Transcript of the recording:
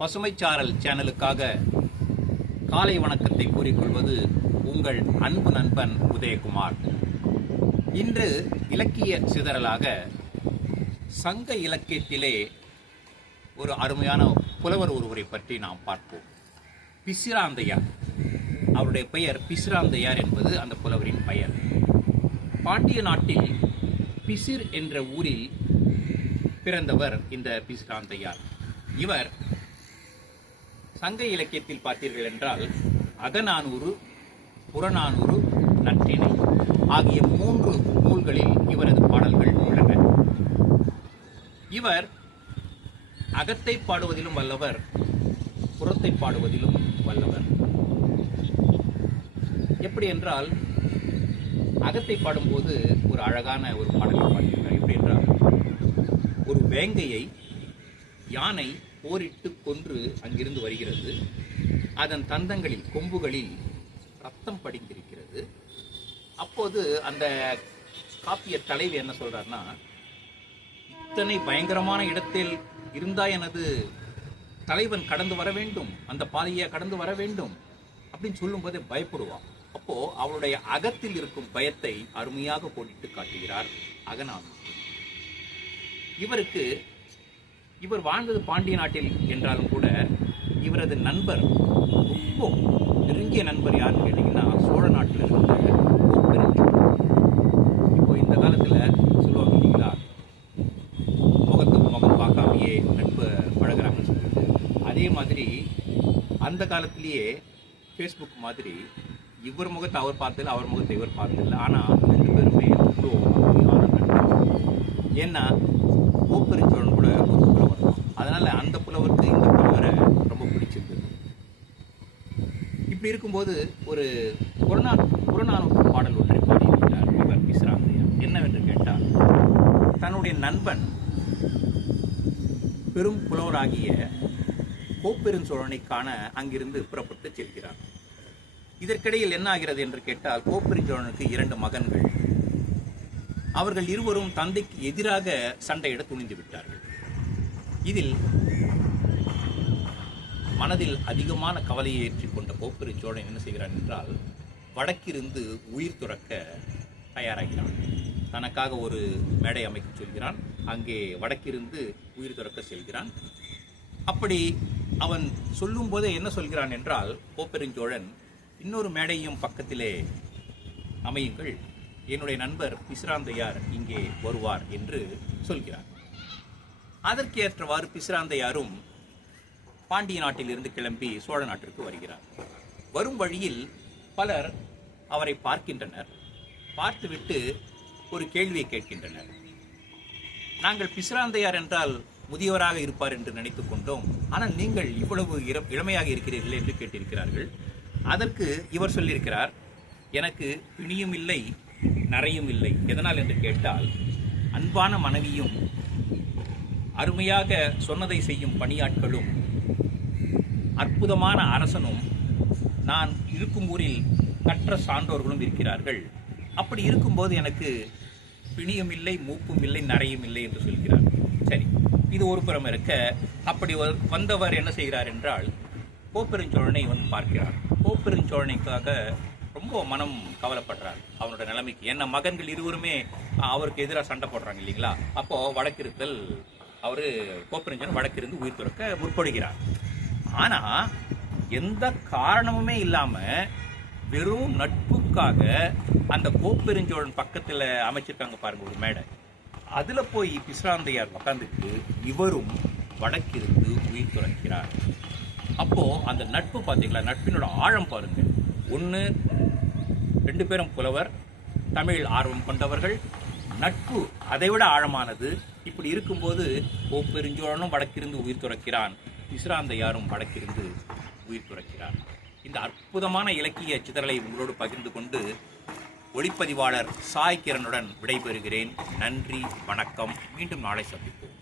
பசுமைச்சாரல் சேனலுக்காக காலை வணக்கத்தை கூறிக்கொள்வது உங்கள் அன்பு நண்பன் உதயகுமார். இன்று இலக்கிய சிதறலாக சங்க இலக்கியத்திலே ஒரு அருமையான புலவர் ஒருவரை பற்றி நாம் பார்ப்போம். பிசிராந்தையார். அவருடைய பெயர் பிசிராந்தையார் என்பது அந்த புலவரின் பெயர். பாண்டிய நாட்டில் பிசிர் என்ற ஊரில் பிறந்தவர் இந்த பிசிராந்தையார். இவர் சங்க இலக்கியத்தில் பார்த்தீர்கள் என்றால் அகநானூறு புறநானூறு நற்றிணை ஆகிய மூன்று நூல்களில் இவரது பாடல்கள் உள்ளன. இவர் அகத்தை பாடுவதிலும் வல்லவர் புறத்தை பாடுவதிலும் வல்லவர். எப்படி என்றால் அகத்தை பாடும்போது ஒரு அழகான ஒரு பாடலை பாடுகிறார் எப்படி என்றால் ஒரு வேங்கையை யானை போரிட்டு கொன்று அங்கிருந்து வருகிறது. அதன் தந்தங்களில் கொம்புகளில் ரத்தம் படிந்திருக்கிறது. அப்போது அந்த காப்பிய தலைவி என்ன சொல்றாருன்னா இத்தனை பயங்கரமான இடத்தில் இருந்தா எனது தலைவன் கடந்து வர வேண்டும் அந்த பாதையை கடந்து வர வேண்டும் அப்படின்னு சொல்லும்போதே பயப்படுவான். அப்போ அவளுடைய அகத்தில் இருக்கும் பயத்தை அருமையாக போட்டிட்டு காட்டுகிறார் அகநாதன் இவருக்கு இவர் வாழ்ந்தது பாண்டிய நாட்டில் என்றாலும் கூட இவரது நண்பர் ரொம்ப நெருங்கிய நண்பர் யாருன்னு கேட்டிங்கன்னா சோழ நாட்டில் இருந்த கோப்பெருஞ்சோழன். இப்போ இந்த காலத்தில் சொல்லுவாங்க இல்லைங்களா? முகத்துக்கு முகம் பார்க்காமையே நட்பு பழகிறாங்கன்னு சொல்லிட்டு. அதே மாதிரி அந்த காலத்திலேயே ஃபேஸ்புக் மாதிரி இவர் முகத்தை அவர் பார்த்ததில்ல அவர் முகத்தை இவர் பார்த்ததில்ல. ஆனால் ரெண்டு பேருமே அவ்வளோ ஏன்னா கோப்பெருஞ்சோழன் கூட ஒரு புலவர் தான். அதனால அந்த புலவருக்கு இந்த புலவரை ரொம்ப பிடிச்சிருந்தது இப்படி இருக்கும்போது ஒரு புறநா புறநானூறு பாடல் ஒன்றை பாடியிருக்கிறார் இவர் பிஸ்ராந்தையார் என்னவென்று கேட்டால் தன்னுடைய நண்பன் பெரும் புலவராகிய கோப்பெருஞ்சோழனை காண அங்கிருந்து புறப்பட்டு செல்கிறார். இதற்கிடையில் என்ன ஆகிறது என்று கேட்டால் கோப்பெருஞ்சோழனுக்கு இரண்டு மகன்கள். அவர்கள் இருவரும் தந்தைக்கு எதிராக சண்டையிட துணிந்து விட்டார்கள். இதில் மனதில் அதிகமான கவலையை ஏற்றிக்கொண்ட கோப்பெரு சோழன் என்ன செய்கிறான் என்றால் வடக்கிருந்து உயிர் துறக்க தயாராகிறான். தனக்காக ஒரு மேடை அமைக்க சொல்கிறான். அங்கே வடக்கிருந்து உயிர் துறக்க செல்கிறான். அப்படி அவன் சொல்லும் போதே என்ன சொல்கிறான் என்றால் கோப்பெருஞ்சோழன் இன்னொரு மேடையும் பக்கத்திலே அமையுங்கள். என்னுடைய நண்பர் பிசிராந்தையார் இங்கே வருவார் என்று சொல்கிறார் அதற்கு ஏற்றவாறு பிசிராந்தையாரும் பாண்டிய நாட்டிலிருந்து கிளம்பி சோழ நாட்டிற்கு வருகிறார். வரும் வழியில் பலர் அவரை பார்க்கின்றனர். பார்த்துவிட்டு ஒரு கேள்வியை கேட்கின்றனர். நாங்கள் பிசிராந்தையார் என்றால் முதியவராக இருப்பார் என்று நினைத்துக் கொண்டோம். ஆனால் நீங்கள் இவ்வளவு இளமையாக இருக்கிறீர்கள் என்று கேட்டிருக்கிறார்கள். அதற்கு இவர் சொல்லியிருக்கிறார் எனக்கு பிணியும் இல்லை நரையும் இல்லை. எதனால் என்று கேட்டால் அன்பான மனைவியும் அருமையாக சொன்னதை செய்யும் பணியாட்களும் அற்புதமான அரசனும் நான் இருக்கும் ஊரில் கற்ற சான்றோர்களும் இருக்கிறார்கள். அப்படி இருக்கும்போது எனக்கு பிணியும் இல்லை மூப்பும் இல்லை நரையும் இல்லை என்று சொல்கிறார். சரி இது ஒரு புறம் இருக்க அப்படி வ- வந்தவர் என்ன செய்கிறார் என்றால் கோப்பெருஞ்சோழனை வந்து பார்க்கிறார். கோப்பெருஞ்சோழனைக்காக ரொம்ப மனம் கவலைப்படுறார். அவனோட நிலைமைக்கு. என்ன மகன்கள் இருவருமே அவருக்கு எதிராக சண்டை போடுறாங்க இல்லைங்களா? அப்போ வடக்கிருத்தல் அவர் கோப்பெருஞ்சோழன் வடக்கிருந்து உயிர் துறக்க முற்படுகிறார். ஆனா எந்த காரணமுமே இல்லாம வெறும் நட்புக்காக அந்த கோப்பெருஞ்சோழன் பக்கத்துல அமைச்சிருக்காங்க பாருங்க ஒரு மேடை. அதுல போய் பிஸ்ராந்தையார் உட்காந்துட்டு இவரும் வடக்கிருந்து உயிர் துறக்கிறார். அப்போ அந்த நட்பு பாத்தீங்களா? நட்பினோட ஆழம் பாருங்க. ஒன்று ரெண்டு பேரும் புலவர் தமிழ் ஆர்வம் கொண்டவர்கள். நட்பு அதைவிட ஆழமானது. இப்படி இருக்கும்போது கோப்பெருஞ்சோழனும் வடக்கிருந்து உயிர் துறக்கிறான். இஸ்ராந்தையாரும் வடக்கிருந்து உயிர் துறக்கிறார். இந்த அற்புதமான இலக்கிய சிதறலை உங்களோடு பகிர்ந்து கொண்டு ஒளிப்பதிவாளர் சாய் கிரணுடன் விடைபெறுகிறேன். நன்றி வணக்கம். மீண்டும் நாளை சந்திப்போம்.